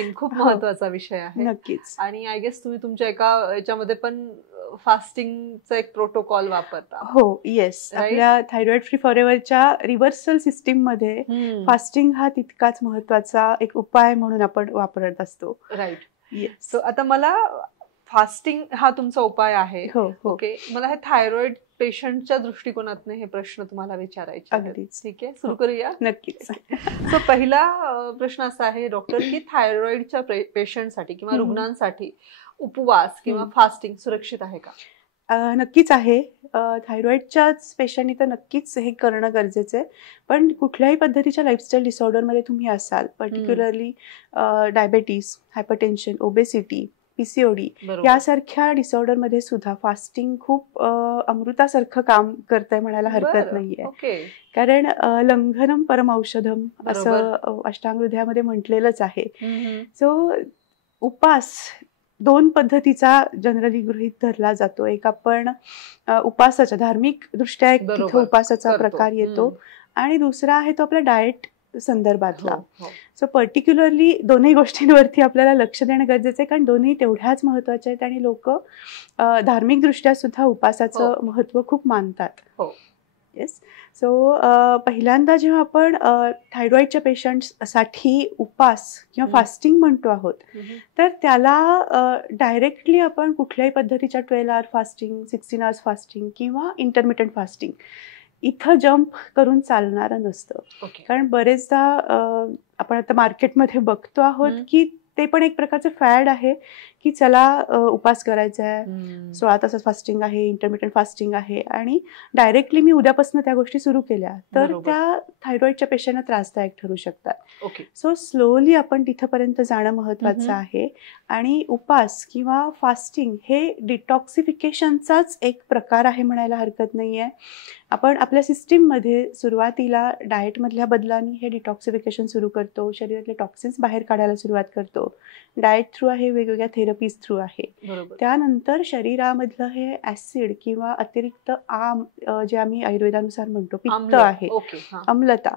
Fasting खूप महत्वाचा विषय आहे. नक्कीच. आणि आय गेस तुम्ही तुमच्या एका याच्यामध्ये पण फास्टिंगचा एक प्रोटोकॉल वापरता. हो, येस. आपल्या थायरॉइड फ्री फॉरएव्हरच्या रिव्हर्सल सिस्टीम मध्ये फास्टिंग हा तितकाच महत्वाचा एक उपाय म्हणून आपण वापरत असतो. राईट. येस. सो आता मला फास्टिंग हा तुमचा उपाय आहे. ओके, मला हे थायरॉइड पेशंटच्या दृष्टिकोनातून हे प्रश्न तुम्हाला विचारायचे आहेत. ठीक आहे, सुरू करूया. नक्कीच. सो पहिला प्रश्न असा आहे डॉक्टर, की थायरॉइडच्या पेशंटसाठी किंवा रुग्णांसाठी उपवास किंवा फास्टिंग सुरक्षित आहे का? नक्कीच आहे. थायरॉइडच्याच पेशंटनी तर नक्कीच हे करणं गरजेचं आहे. पण कुठल्याही पद्धतीच्या लाईफस्टाईल डिसऑर्डरमध्ये तुम्ही असाल, particularly diabetes, hypertension, obesity, PCOD यासारख्या डिसऑर्डरमध्ये सुद्धा फास्टिंग खूप अमृतासारखं काम करतंय म्हणायला हरकत नाहीये. कारण लंघनम परम औषधम असं अष्टांग हृदयामध्ये म्हटलेलंच आहे. सो उपास 2 पद्धतीचा जनरली गृहीत धरला जातो. एक आपण उपासाचा धार्मिक दृष्ट्या एक तिथं उपासाचा प्रकार येतो आणि दुसरा आहे तो आपला डाएट संदर्भातला. सो पर्टिक्युलरली दोन्ही गोष्टींवरती आपल्याला लक्ष देणं गरजेचं आहे, कारण दोन्ही तेवढ्याच महत्वाच्या आहेत आणि लोक धार्मिक दृष्ट्या सुद्धा उपासाचं महत्व खूप मानतात. येस. सो पहिल्यांदा जेव्हा आपण थायरॉइडच्या पेशंट्ससाठी उपास किंवा फास्टिंग म्हणतो आहोत, तर त्याला डायरेक्टली आपण कुठल्याही पद्धतीच्या 12 आवर फास्टिंग, 16 आवर्स फास्टिंग किंवा इंटरमिटंट फास्टिंग इथं जम्प करून चालणारं नसतं. कारण बरेचदा आपण आता मार्केटमध्ये बघतो आहोत की ते पण एक प्रकारचं फॅड आहे की चला उपास करायचा आहे, 16 तास फास्टिंग आहे, इंटरमिटंट फास्टिंग आहे आणि डायरेक्टली मी उद्यापासून त्या गोष्टी सुरू केल्या तर त्या थायरॉइडच्या पेशंटना त्रासदायक ठरू शकतात. सो स्लोली आपण तिथपर्यंत जाणं महत्वाचं आहे. आणि उपास किंवा फास्टिंग हे डिटॉक्सिफिकेशनचाच एक प्रकार आहे म्हणायला हरकत नाहीये. आपण आपल्या सिस्टीममध्ये सुरुवातीला डाएटमधल्या बदलांनी हे डिटॉक्सिफिकेशन सुरू करतो, शरीरातले टॉक्सिन्स बाहेर काढायला सुरुवात करतो. डाएट थ्रू आहे, वेगवेगळ्या थेरपीज थ्रू आहे. त्यानंतर शरीरामधलं हे ऍसिड किंवा अतिरिक्त आम जे आम्ही आयुर्वेदानुसार म्हणतो पित्त आहे, अम्लता,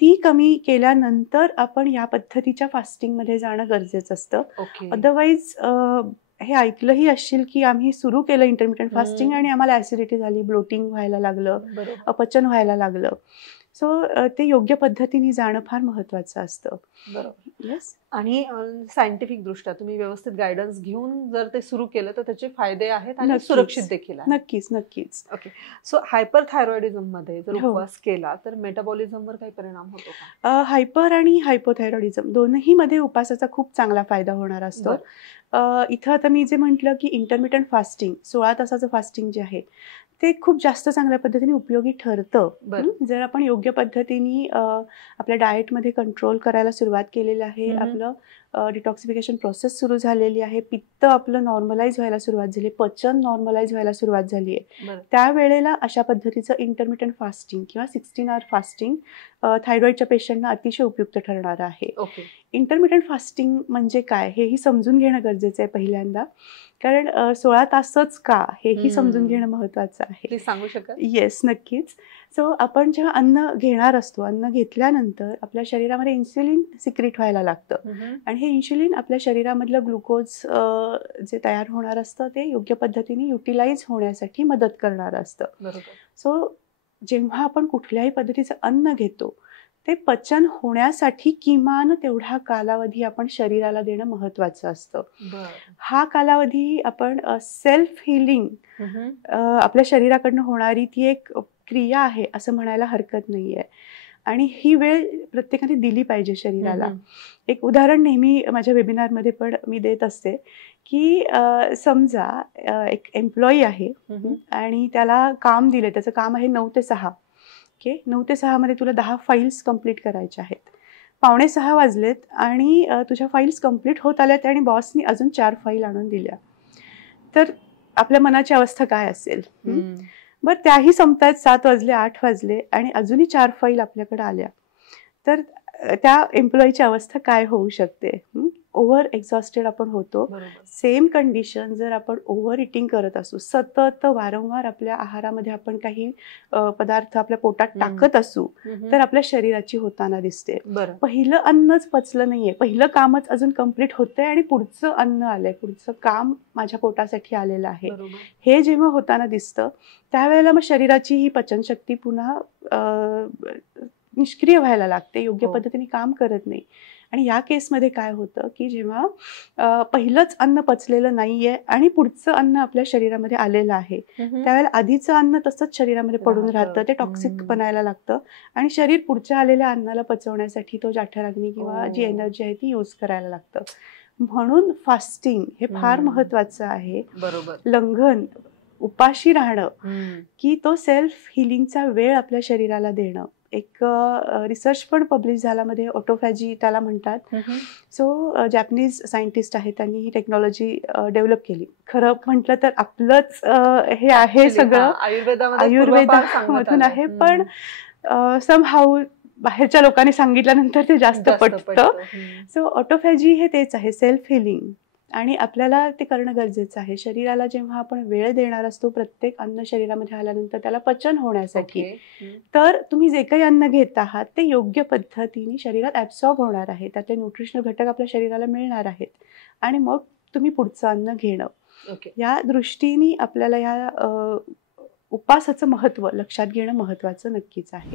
ती कमी केल्यानंतर आपण या पद्धतीच्या फास्टिंग मध्ये जाणं गरजेचं असतं. अदरवाईज हे ऐकलंही असशील की आम्ही सुरू केलं इंटरमिटंट फास्टिंग आणि आम्हाला ऍसिडिटी झाली, ब्लोटिंग व्हायला लागलं, अपचन व्हायला लागलं. सो ते योग्य पद्धतीने जाणं फार महत्वाचं असतं. बरोबर. येस. आणि सायंटिफिक दृष्ट्या तुम्ही व्यवस्थित गायडन्स घेऊन जर ते सुरू केलं तर त्याचे फायदे आहेत आणि सुरक्षित देखील आहे. नक्कीच नक्कीच. ओके. सो हायपरथायरॉइडिझम मध्ये जर उपवास केला तर मेटाबॉलिझमवर काही परिणाम होतो का? हायपर आणि हायपोथायरॉइडिझम दोन्ही मध्ये उपासाचा खूप चांगला फायदा होणार असतो. इथं आता मी जे म्हटलं की इंटरमिटंट फास्टिंग 16 तासाचं फास्टिंग जे आहे ते खूप जास्त चांगल्या पद्धतीने उपयोगी ठरतं. जर आपण योग्य पद्धतीने आपल्या डाएटमध्ये कंट्रोल करायला सुरुवात केलेली आहे, आपलं डिटॉक्सिफिकेशन प्रोसेस सुरू झालेली आहे, पित्त आपलं नॉर्मलाइज व्हायला सुरुवात झाली, पचन नॉर्मलाइज व्हायला सुरुवात झाली आहे, त्यावेळेला अशा पद्धतीचं इंटरमिटंट फास्टिंग किंवा 16 आवर फास्टिंग थायरॉइडच्या पेशंटना अतिशय उपयुक्त ठरणार आहे. इंटरमिटंट फास्टिंग म्हणजे काय हेही समजून घेणं गरजेचं आहे पहिल्यांदा, कारण 16 तासच का हेही समजून घेणं महत्वाचं आहे. सांगू शकाल? येस, नक्कीच. सो आपण जेव्हा अन्न घेणार असतो, अन्न घेतल्यानंतर आपल्या शरीरामध्ये इन्सुलिन सिक्रीट व्हायला लागतं आणि हे इन्सुलिन आपल्या शरीरामधलं ग्लुकोज जे तयार होणार असतं ते योग्य पद्धतीने युटिलाइज होण्यासाठी मदत करणार असतं. सो जेव्हा आपण कुठल्याही पद्धतीचं अन्न घेतो ते पचन होण्यासाठी किमान तेवढा कालावधी आपण शरीराला देणं महत्वाचं असतं. हा कालावधी आपण सेल्फ हिलिंग आपल्या शरीराकडनं होणारी ती एक क्रिया आहे असं म्हणायला हरकत नाहीये आणि ही वेळ प्रत्येकाने दिली पाहिजे शरीराला. एक उदाहरण नेहमी माझ्या वेबिनारमध्ये पण मी देत असते की समजा एक एम्प्लॉई आहे आणि त्याला काम दिले, त्याचं काम आहे 9 ते 6. 9 ते 6 मध्ये तुला 10 फाईल्स कंप्लीट करायच्या आहेत. 5:45 वाजलेत आणि तुझ्या फाईल्स कंप्लीट होत आल्यात आणि बॉसनी अजून 4 फाईल आणून दिल्या, तर आपल्या मनाची अवस्था काय असेल? बरं, त्याही संपतायत, 7 वाजले, 8 वाजले आणि अजूनही 4 फाईल आपल्याकडे आल्या, तर त्या एम्प्लॉईची अवस्था काय होऊ शकते? ओव्हर एक्झॉस्टेड आपण होतो. सेम कंडिशन जर आपण ओव्हर इटिंग करत असू, सतत वारंवार आपल्या आहारामध्ये आपण काही पदार्थ आपल्या पोटात टाकत असू, तर आपल्या शरीराची होताना दिसते. पहिलं अन्नच पचलं नाहीये, पहिलं कामच अजून कम्प्लीट होतंय आणि पुढचं अन्न आलंय, पुढचं काम माझ्या पोटासाठी आलेलं आहे, हे जेव्हा होताना दिसतं त्यावेळेला मग शरीराची ही पचनशक्ती पुन्हा निष्क्रिय व्हायला लागते, योग्य पद्धतीने काम करत नाही. आणि या केसमध्ये काय होतं की जेव्हा पहिलंच अन्न पचलेलं नाहीये आणि पुढचं अन्न आपल्या शरीरामध्ये आलेलं आहे, त्यावेळेला आधीचं अन्न तसंच शरीरामध्ये पडून राहतं, ते टॉक्सिक बनायला लागतं आणि शरीर पुढच्या आलेल्या अन्नाला पचवण्यासाठी तो जठराग्नी किंवा जी एनर्जी आहे ती यूज करायला लागतं. म्हणून फास्टिंग हे फार महत्वाचं आहे. लंघन, उपाशी राहणं, की तो सेल्फ हिलिंगचा वेळ आपल्या शरीराला देणं. एक रिसर्च पण पब्लिश झाल्यामध्ये ऑटोफॅजी त्याला म्हणतात. सो जॅपनीज सायंटिस्ट आहे, त्यांनी ही टेक्नॉलॉजी डेव्हलप केली. खरं म्हटलं तर आपलंच हे आहे सगळं, आयुर्वेदामधून आहे, पण समहाऊ बाहेरच्या लोकांनी सांगितल्यानंतर ते जास्त पटतं. सो ऑटोफॅजी हे तेच आहे, सेल्फ हिलिंग, आणि आपल्याला ते करणं गरजेचं आहे. शरीराला जेव्हा आपण वेळ देणार असतो प्रत्येक अन्न शरीरामध्ये आल्यानंतर त्याला पचन होण्यासाठी, तर तुम्ही जे काही अन्न घेत आहात ते योग्य पद्धतीने शरीरात ऍब्सॉर्ब होणार आहे, त्यातले न्यूट्रिशनल घटक आपल्या शरीराला मिळणार आहेत आणि मग तुम्ही पुढचं अन्न घेणं. या दृष्टीने आपल्याला या उपासाचं महत्त्व लक्षात घेणं महत्त्वाचं नक्कीच आहे.